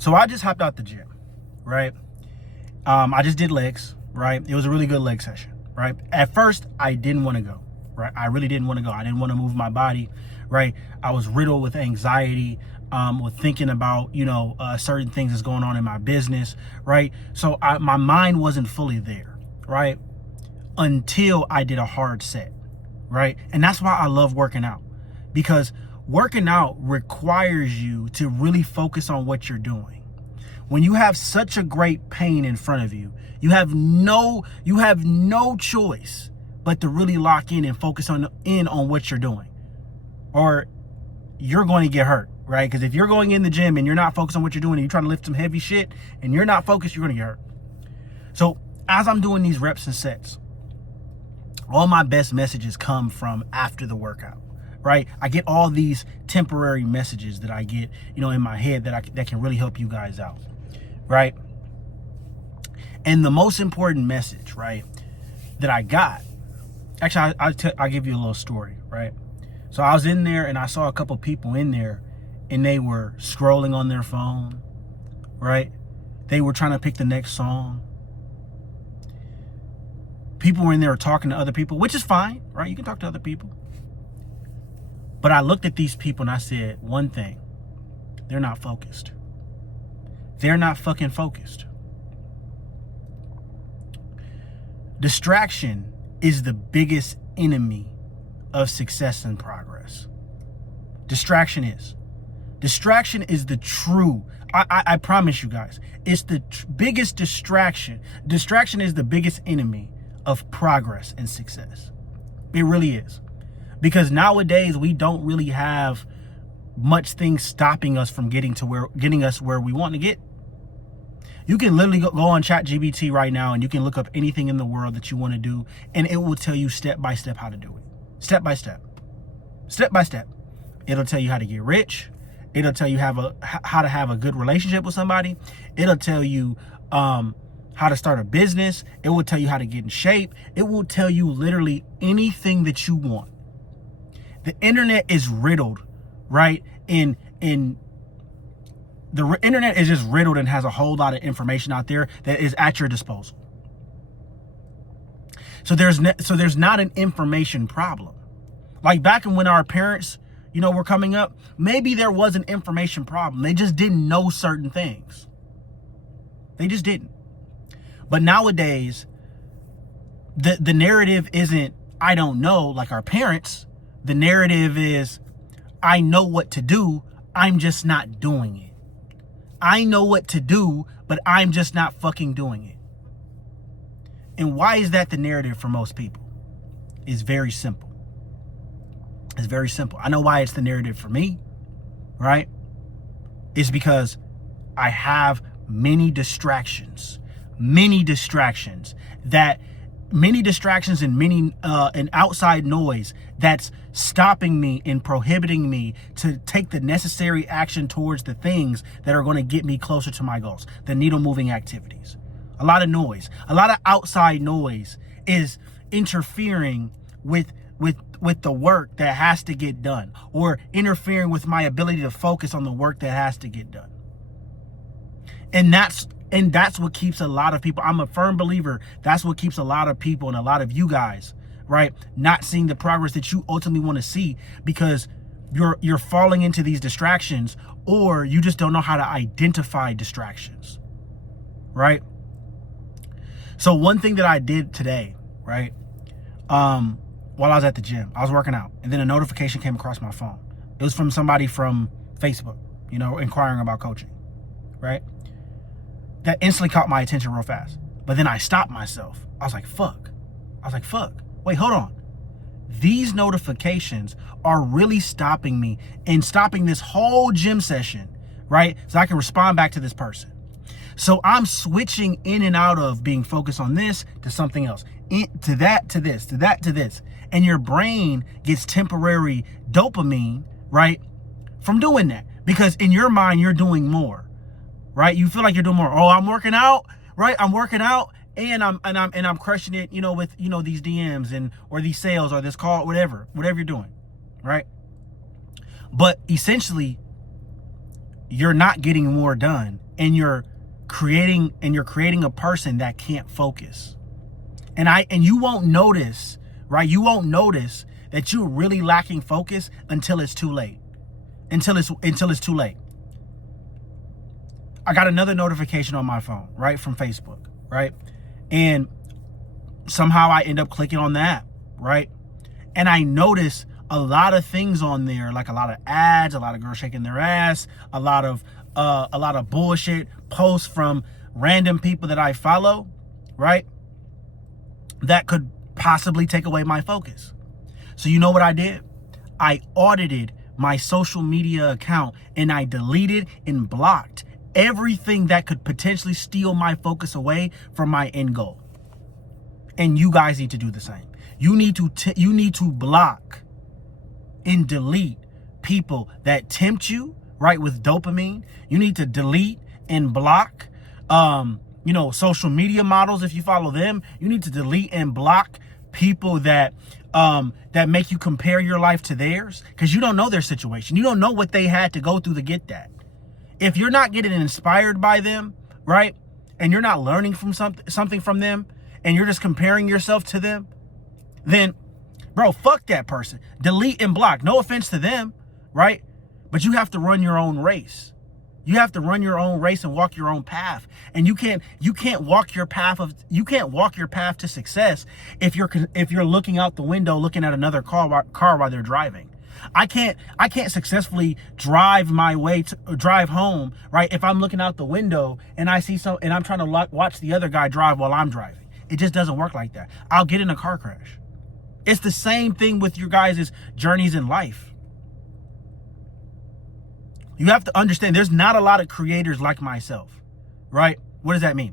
So I just hopped out the gym, right? I just did legs, right? It was a really good leg session, right? At first, I didn't want to go, right? I really didn't want to go. I didn't want to move my body, right? I was riddled with anxiety, with thinking about, certain things that's going on in my business, right? So my mind wasn't fully there, right? Until I did a hard set, right? And that's why I love working out, because working out requires you to really focus on what you're doing. When you have such a great pain in front of you, you have no choice but to really lock in and focus on what you're doing, or you're going to get hurt, right? Because if you're going in the gym and you're not focused on what you're doing and you're trying to lift some heavy shit and you're not focused, you're going to get hurt. So as I'm doing these reps and sets, all my best messages come from after the workout, right? I get all these temporary messages that I get, in my head that can really help you guys out, right? And the most important message, right, that I got, actually, I'll give you a little story, right? So I was in there and I saw a couple people in there and they were scrolling on their phone, right? They were trying to pick the next song. People were in there talking to other people, which is fine, right? You can talk to other people. But I looked at these people and I said one thing: they're not focused. They're not fucking focused. Distraction is the biggest enemy of success and progress. Distraction is the true, I promise you guys, it's the biggest distraction. Distraction is the biggest enemy of progress and success. It really is. Because nowadays we don't really have much things stopping us from getting us where we want to get. You can literally go on ChatGPT right now and you can look up anything in the world that you want to do, and it will tell you step by step how to do it. Step by step. Step by step. It'll tell you how to get rich. It'll tell you how to have a good relationship with somebody. It'll tell you how to start a business. It will tell you how to get in shape. It will tell you literally anything that you want. The internet is riddled, right? The internet is just riddled and has a whole lot of information out there that is at your disposal. So there's not an information problem. Like back when our parents, were coming up, maybe there was an information problem. They just didn't know certain things. They just didn't. But nowadays, the narrative isn't, I don't know, like our parents. The narrative is, I know what to do, I'm just not doing it. I know what to do, but I'm just not fucking doing it. And why is that the narrative for most people? It's very simple. It's very simple. I know why it's the narrative for me, right? It's because I have many distractions and outside noise that's stopping me and prohibiting me to take the necessary action towards the things that are going to get me closer to my goals, the needle moving activities. A lot of noise, a lot of outside noise is interfering with the work that has to get done, or interfering with my ability to focus on the work that has to get done. And that's what keeps a lot of people, I'm a firm believer, that's what keeps a lot of people and a lot of you guys, right, not seeing the progress that you ultimately want to see, because you're falling into these distractions, or you just don't know how to identify distractions, right? So one thing that I did today, right, while I was at the gym, I was working out, and then a notification came across my phone. It was from somebody from Facebook, inquiring about coaching, right? That instantly caught my attention real fast. But then I stopped myself. I was like, fuck. Wait, hold on. These notifications are really stopping me and stopping this whole gym session, right? So I can respond back to this person. So I'm switching in and out of being focused on this to something else, to that, to this, to that, to this. And your brain gets temporary dopamine, right, from doing that. Because in your mind, you're doing more. Right? You feel like you're doing more. Oh, I'm working out, right? I'm working out and I'm crushing it, with, these DMs and, or these sales or this call, whatever you're doing. Right? But essentially you're not getting more done and you're creating a person that can't focus. And you won't notice, right? You won't notice that you're really lacking focus until it's too late. Until it's too late. I got another notification on my phone, right, from Facebook, right? And somehow I end up clicking on that, right? And I notice a lot of things on there, like a lot of ads, a lot of girls shaking their ass, a lot of bullshit posts from random people that I follow, right? That could possibly take away my focus. So you know what I did? I audited my social media account and I deleted and blocked everything that could potentially steal my focus away from my end goal. And you guys need to do the same. You need to block and delete people that tempt you, right, with dopamine. You need to delete and block, social media models. If you follow them, you need to delete and block people that make you compare your life to theirs, because you don't know their situation. You don't know what they had to go through to get that. If you're not getting inspired by them, right, and you're not learning from something from them, and you're just comparing yourself to them, then, bro, fuck that person. Delete and block. No offense to them, right? But you have to run your own race. You have to run your own race and walk your own path. And you can't walk your path to success if you're looking out the window looking at another car while they're driving. I can't successfully drive home, right, if I'm looking out the window and I see and I'm trying to watch the other guy drive while I'm driving. It just doesn't work like that. I'll get in a car crash. It's the same thing with your guys' journeys in life. You have to understand there's not a lot of creators like myself, right? What does that mean?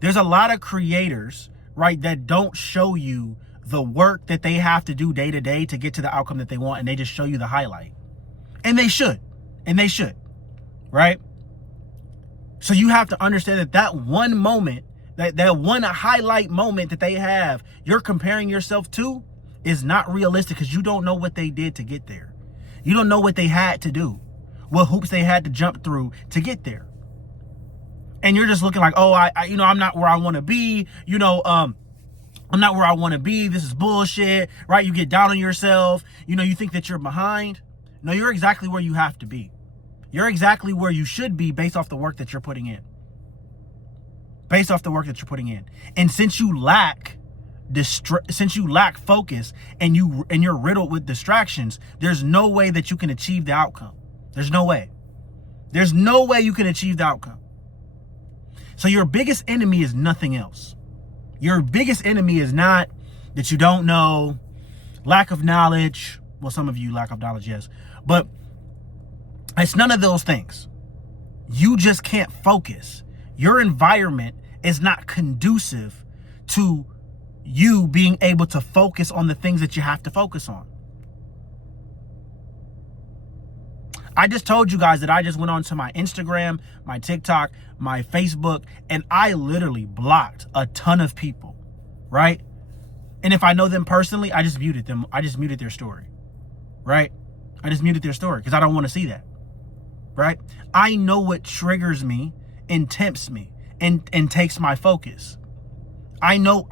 There's a lot of creators, right, that don't show you the work that they have to do day to day to get to the outcome that they want, and they just show you the highlight. And they should, right? So you have to understand that one moment, that one highlight moment that they have, you're comparing yourself to, is not realistic, because you don't know what they did to get there. You don't know what they had to do, what hoops they had to jump through to get there. And you're just looking like, oh, I'm not where I want to be. I'm not where I want to be. This is bullshit, right? You get down on yourself. You think that you're behind. No, you're exactly where you have to be. You're exactly where you should be based off the work that you're putting in. And since you lack focus and you're riddled with distractions, there's no way that you can achieve the outcome. There's no way you can achieve the outcome. So your biggest enemy is nothing else. Your biggest enemy is not that you don't know, lack of knowledge. Well, some of you lack of knowledge, yes, but it's none of those things. You just can't focus. Your environment is not conducive to you being able to focus on the things that you have to focus on. I just told you guys that I just went on to my Instagram, my TikTok, my Facebook, and I literally blocked a ton of people, right? And if I know them personally, I just muted them. I just muted their story, right? I just muted their story because I don't want to see that, right? I know what triggers me and tempts me and takes my focus. I know.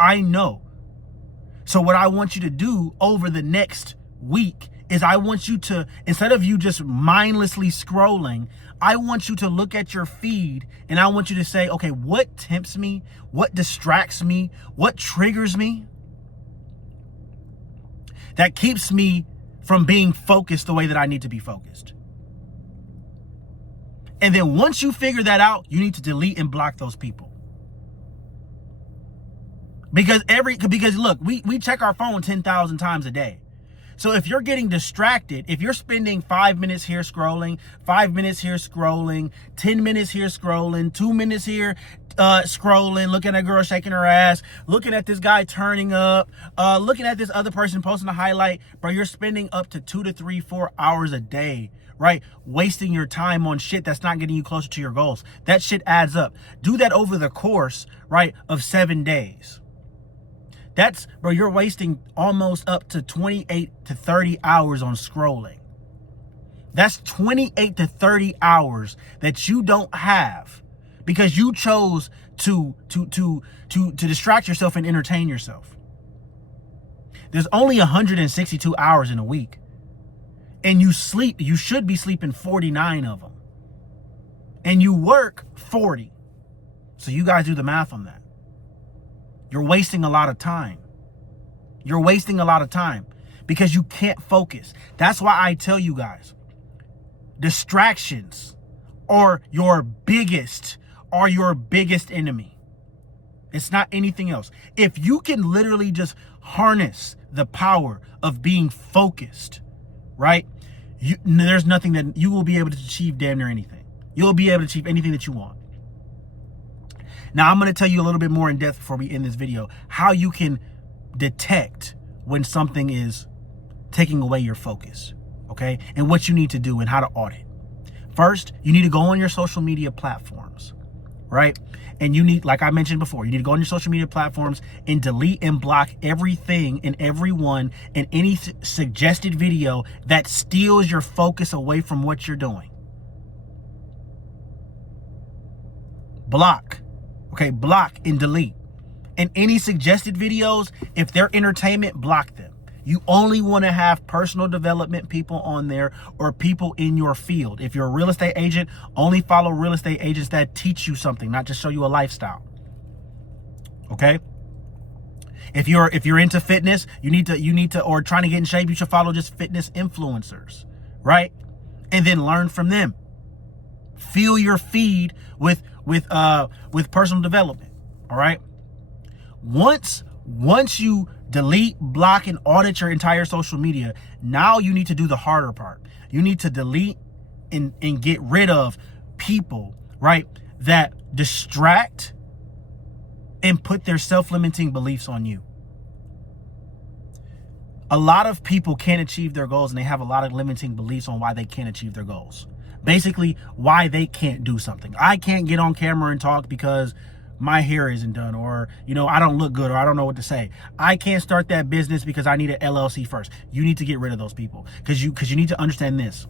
So what I want you to do over the next week is I want you to, instead of you just mindlessly scrolling, I want you to look at your feed and I want you to say, okay, what tempts me? What distracts me? What triggers me? That keeps me from being focused the way that I need to be focused. And then once you figure that out, you need to delete and block those people. Because look, we check our phone 10,000 times a day. So if you're getting distracted, if you're spending 5 minutes here scrolling, 5 minutes here scrolling, 10 minutes here scrolling, 2 minutes here scrolling, looking at a girl shaking her ass, looking at this guy turning up, looking at this other person posting a highlight, bro, you're spending up to 2 to 3, 4 hours a day, right? Wasting your time on shit that's not getting you closer to your goals. That shit adds up. Do that over the course, right, of 7 days. Bro, you're wasting almost up to 28 to 30 hours on scrolling. That's 28 to 30 hours that you don't have, because you chose to distract yourself and entertain yourself. There's only 162 hours in a week. And you should be sleeping 49 of them. And you work 40. So you guys do the math on that. You're wasting a lot of time. You're wasting a lot of time because you can't focus. That's why I tell you guys, distractions are your biggest enemy. It's not anything else. If you can literally just harness the power of being focused, right? There's nothing that you will be able to achieve damn near anything. You'll be able to achieve anything that you want. Now, I'm going to tell you a little bit more in depth before we end this video, how you can detect when something is taking away your focus, okay? And what you need to do and how to audit. First, you need to go on your social media platforms, right? And you need, like I mentioned before, you need to go on your social media platforms and delete and block everything and everyone and any suggested video that steals your focus away from what you're doing. Block, okay? Block and delete. And any suggested videos, if they're entertainment, block them. You only want to have personal development people on there or people in your field. If you're a real estate agent, only follow real estate agents that teach you something, not just show you a lifestyle. Okay? If you're into fitness, you need to or trying to get in shape, you should follow just fitness influencers, right? And then learn from them. Fill your feed with personal development. All right? Once you delete, block, and audit your entire social media, now you need to do the harder part. You need to delete and get rid of people, right, that distract and put their self-limiting beliefs on you. A lot of people can't achieve their goals and they have a lot of limiting beliefs on why they can't achieve their goals. Basically, why they can't do something. I can't get on camera and talk because my hair isn't done, or, I don't look good, or I don't know what to say. I can't start that business because I need an LLC first. You need to get rid of those people because you need to understand this.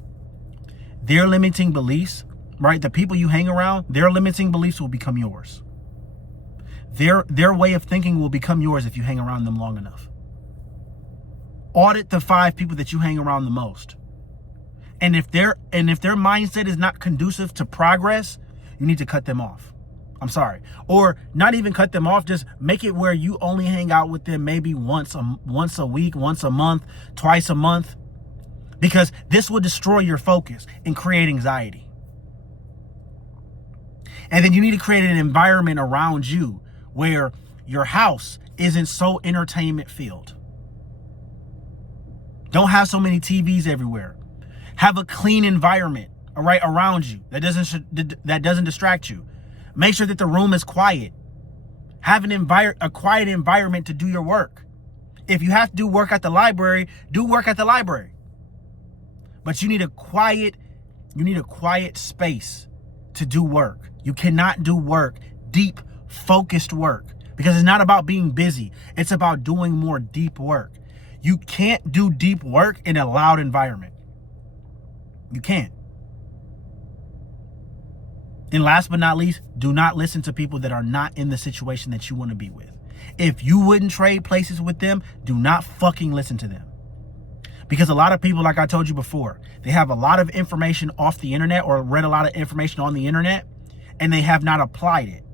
Their limiting beliefs, right? The people you hang around, their limiting beliefs will become yours. Their way of thinking will become yours if you hang around them long enough. Audit the 5 people that you hang around the most. And if their mindset is not conducive to progress, you need to cut them off. I'm sorry. Or not even cut them off, just make it where you only hang out with them maybe once a week, once a month, twice a month, because this will destroy your focus and create anxiety. And then you need to create an environment around you where your house isn't so entertainment filled. Don't have so many TVs everywhere. Have a clean environment, all right, around you that doesn't distract you. Make sure that the room is quiet. Have a quiet environment to do your work. If you have to do work at the library, do work at the library. But you need a quiet space to do work. You cannot do work, deep, focused work, because it's not about being busy. It's about doing more deep work. You can't do deep work in a loud environment. You can't. And last but not least, do not listen to people that are not in the situation that you want to be with. If you wouldn't trade places with them, do not fucking listen to them. Because a lot of people, like I told you before, they have a lot of information off the internet or read a lot of information on the internet and they have not applied it.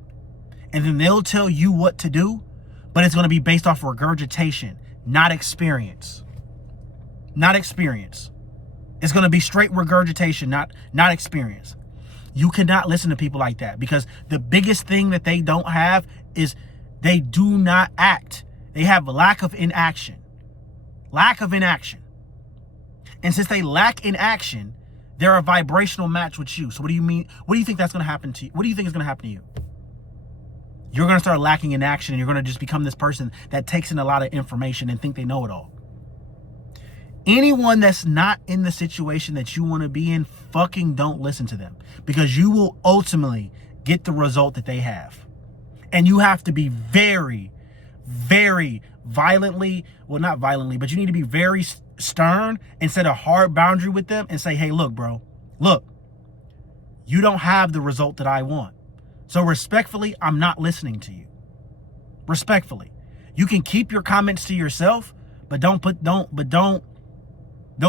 And then they'll tell you what to do, but it's going to be based off regurgitation, not experience. Not experience. It's going to be straight regurgitation, not experience. You cannot listen to people like that because the biggest thing that they don't have is they do not act. They have lack of inaction. Lack of inaction. And since they lack inaction, they're a vibrational match with you. So what do you mean? What do you think that's going to happen to you? What do you think is going to happen to you? You're going to start lacking in action and you're going to just become this person that takes in a lot of information and think they know it all. Anyone that's not in the situation that you want to be in, fucking don't listen to them because you will ultimately get the result that they have. And you have to be very, very violently, well, not violently, but you need to be very stern and set a hard boundary with them and say, hey, look, bro, look, you don't have the result that I want. So respectfully, I'm not listening to you. Respectfully. You can keep your comments to yourself, but don't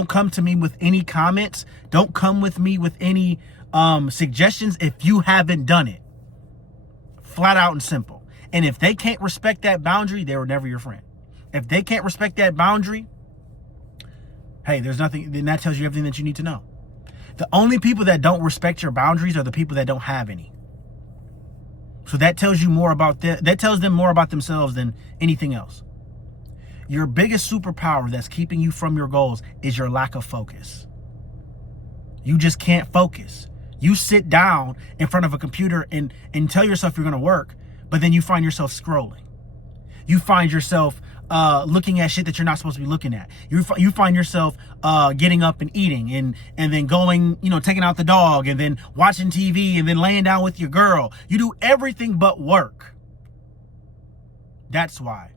come to me with any comments. Don't come with me with any suggestions if you haven't done it. Flat out and simple. And if they can't respect that boundary, they were never your friend. If they can't respect that boundary, hey, there's nothing, then that tells you everything that you need to know. The only people that don't respect your boundaries are the people that don't have any. So that tells you more about that tells them more about themselves than anything else. Your biggest superpower that's keeping you from your goals is your lack of focus. You just can't focus. You sit down in front of a computer and tell yourself you're going to work, but then you find yourself scrolling. You find yourself looking at shit that you're not supposed to be looking at. You find yourself getting up and eating and then going, taking out the dog and then watching TV and then laying down with your girl. You do everything but work. That's why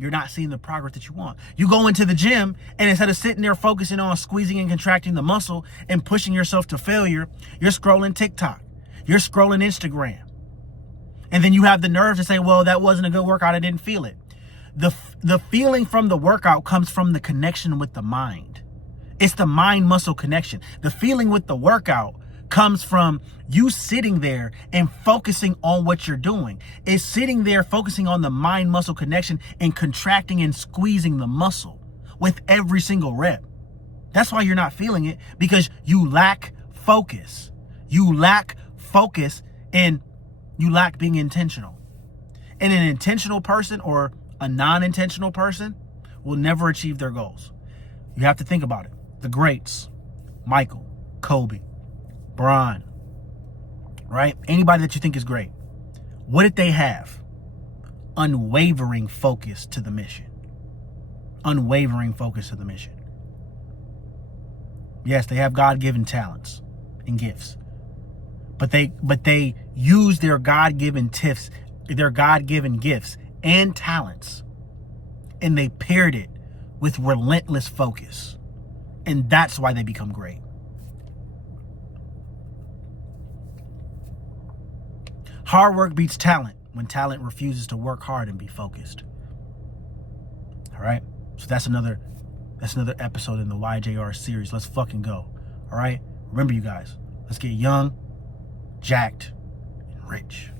you're not seeing the progress that you want. You go into the gym and instead of sitting there focusing on squeezing and contracting the muscle and pushing yourself to failure, you're scrolling TikTok. You're scrolling Instagram. And then you have the nerve to say, well, that wasn't a good workout. I didn't feel it. The feeling from the workout comes from the connection with the mind. It's the mind-muscle connection. The feeling with the workout comes from you sitting there and focusing on what you're doing. It's sitting there focusing on the mind-muscle connection and contracting and squeezing the muscle with every single rep. That's why you're not feeling it, because you lack focus. You lack focus and you lack being intentional. And an intentional person or a non-intentional person will never achieve their goals. You have to think about it. The greats, Michael, Kobe, Bron, right? Anybody that you think is great. What did they have? Unwavering focus to the mission. Unwavering focus to the mission. Yes, they have God-given talents and gifts. But they use their God-given gifts and talents, and they paired it with relentless focus. And that's why they become great. Hard work beats talent when talent refuses to work hard and be focused. All right? So that's another episode in the YJR series. Let's fucking go. All right? Remember, you guys, let's get young, jacked, and rich.